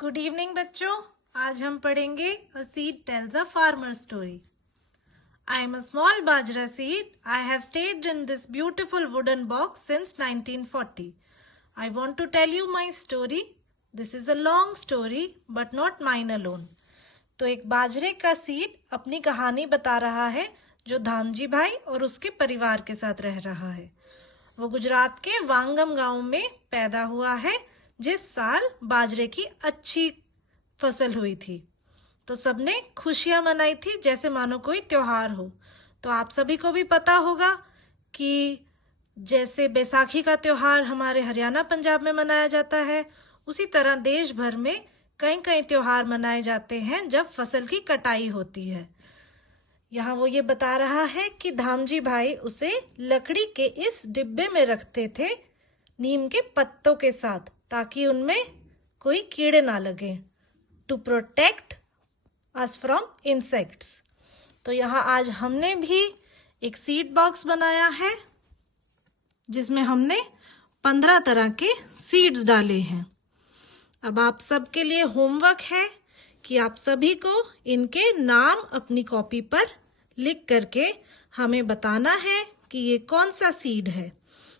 Good evening बच्चों। आज हम पढ़ेंगे a seed tales a farmer story. I am a small bajra seed. I have stayed in this beautiful wooden box since 1940. I want to tell you my story. This is a long story but not mine alone. तो एक बाजरे का seed अपनी कहानी बता रहा है जो धामजी भाई और उसके परिवार के साथ रह रहा है। वो गुजरात के वांगम गांव में पैदा हुआ है जिस साल बाजरे की अच्छी फसल हुई थी। तो सबने खुशियां मनाई थी जैसे मानो कोई त्योहार हो। तो आप सभी को भी पता होगा कि जैसे बैसाखी का त्योहार हमारे हरियाणा पंजाब में मनाया जाता है, उसी तरह देश भर में कई कई त्योहार मनाए जाते हैं जब फसल की कटाई होती है। यहाँ वो ये बता रहा है कि धामजी भाई उसे लकड़ी के इस डिब्बे में रखते थे नीम के पत्तों के साथ, ताकि उनमें कोई कीड़े ना लगे, to protect us from insects. तो यहाँ आज हमने भी एक सीड बॉक्स बनाया है जिसमें हमने 15 तरह के सीड्स डाले हैं। अब आप सबके लिए होमवर्क है कि आप सभी को इनके नाम अपनी कॉपी पर लिख करके हमें बताना है कि ये कौन सा सीड है।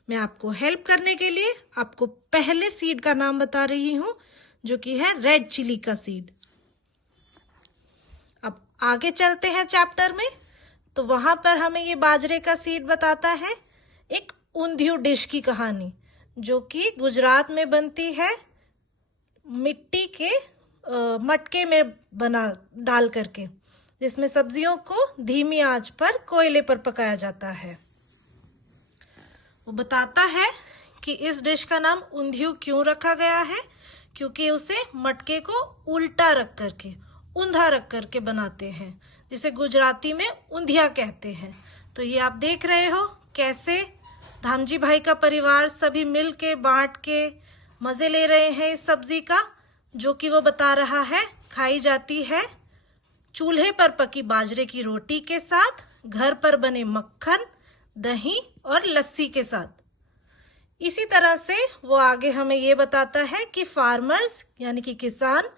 मैं आपको हेल्प करने के लिए आपको पहले सीड का नाम बता रही हूँ जो कि है रेड चिली का सीड। अब आगे चलते हैं चैप्टर में। तो वहां पर हमें ये बाजरे का सीड बताता है एक ऊंधियू डिश की कहानी जो कि गुजरात में बनती है मिट्टी के मटके में बना डाल करके, जिसमें सब्जियों को धीमी आंच पर कोयले पर पकाया जाता है। वो बताता है कि इस डिश का नाम ऊंधियू क्यों रखा गया है, क्योंकि उसे मटके को उल्टा रख करके, ऊंधा रख करके बनाते हैं, जिसे गुजराती में ऊंधिया कहते हैं। तो ये आप देख रहे हो कैसे धामजी भाई का परिवार सभी मिल के बांट के मजे ले रहे हैं इस सब्जी का, जो कि वो बता रहा है खाई जाती है चूल्हे पर पकी बाजरे की रोटी के साथ, घर पर बने मक्खन, दही और लस्सी के साथ। इसी तरह से वो आगे हमें ये बताता है कि फार्मर्स यानी कि किसान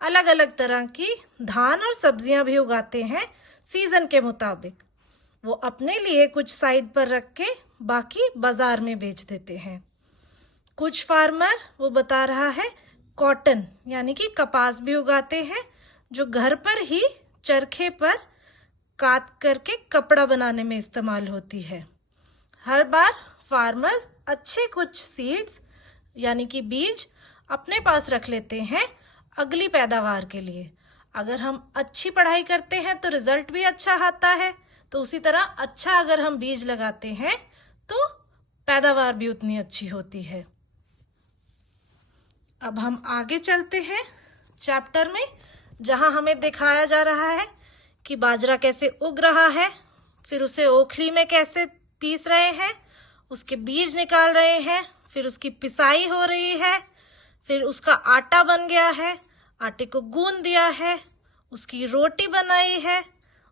अलग अलग तरह की धान और सब्जियां भी उगाते हैं सीजन के मुताबिक। वो अपने लिए कुछ साइड पर रख के बाकी बाजार में बेच देते हैं। कुछ फार्मर वो बता रहा है कॉटन यानी कि कपास भी उगाते हैं जो घर पर ही चरखे पर काट करके कपड़ा बनाने में इस्तेमाल होती है। हर बार फार्मर्स अच्छे कुछ सीड्स यानी कि बीज अपने पास रख लेते हैं अगली पैदावार के लिए। अगर हम अच्छी पढ़ाई करते हैं तो रिजल्ट भी अच्छा आता है, तो उसी तरह अच्छा अगर हम बीज लगाते हैं तो पैदावार भी उतनी अच्छी होती है। अब हम आगे चलते हैं चैप्टर में, जहां हमें दिखाया जा रहा है कि बाजरा कैसे उग रहा है, फिर उसे ओखली में कैसे पीस रहे हैं, उसके बीज निकाल रहे हैं, फिर उसकी पिसाई हो रही है, फिर उसका आटा बन गया है, आटे को गूंद दिया है, उसकी रोटी बनाई है,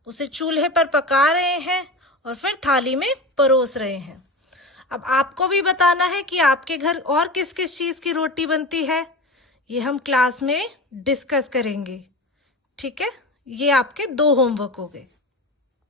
उसे चूल्हे पर पका रहे हैं और फिर थाली में परोस रहे हैं। अब आपको भी बताना है कि आपके घर और किस किस चीज की रोटी बनती है। ये हम क्लास में डिस्कस करेंगे, ठीक है। ये आपके 2 होमवर्क हो गए।